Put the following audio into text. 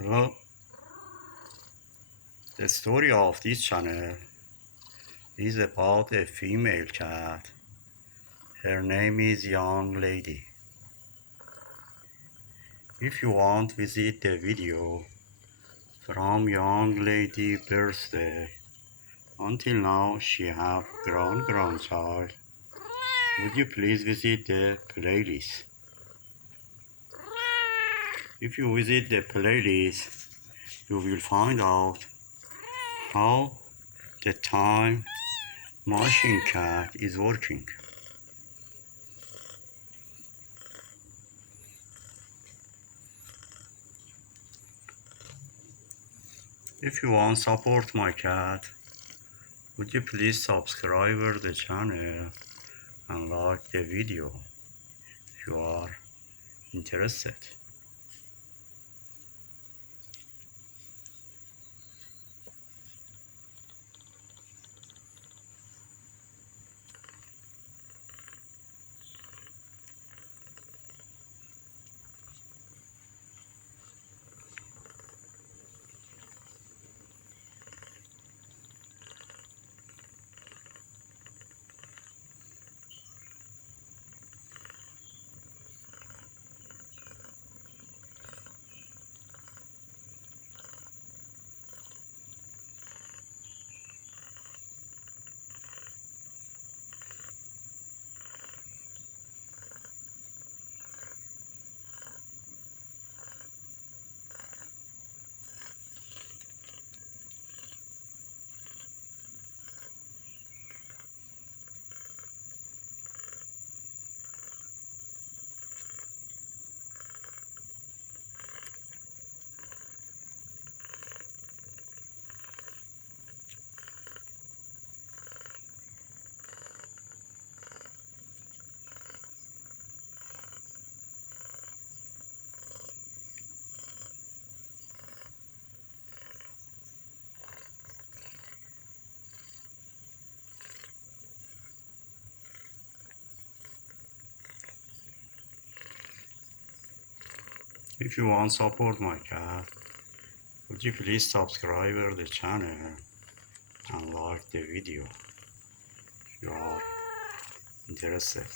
Hello. The story of this channel is about a female cat. Her name is Young Lady. If you want visit the video from Young Lady birthday until now she have grandchild, would you please visit the playlist? If you visit the playlist, you will find out how the time machine cat is working. If you want support my cat, would you please subscribe the channel and like the video if you are interested. If you want support my cat, would you please subscribe the channel and like the video if you are interested.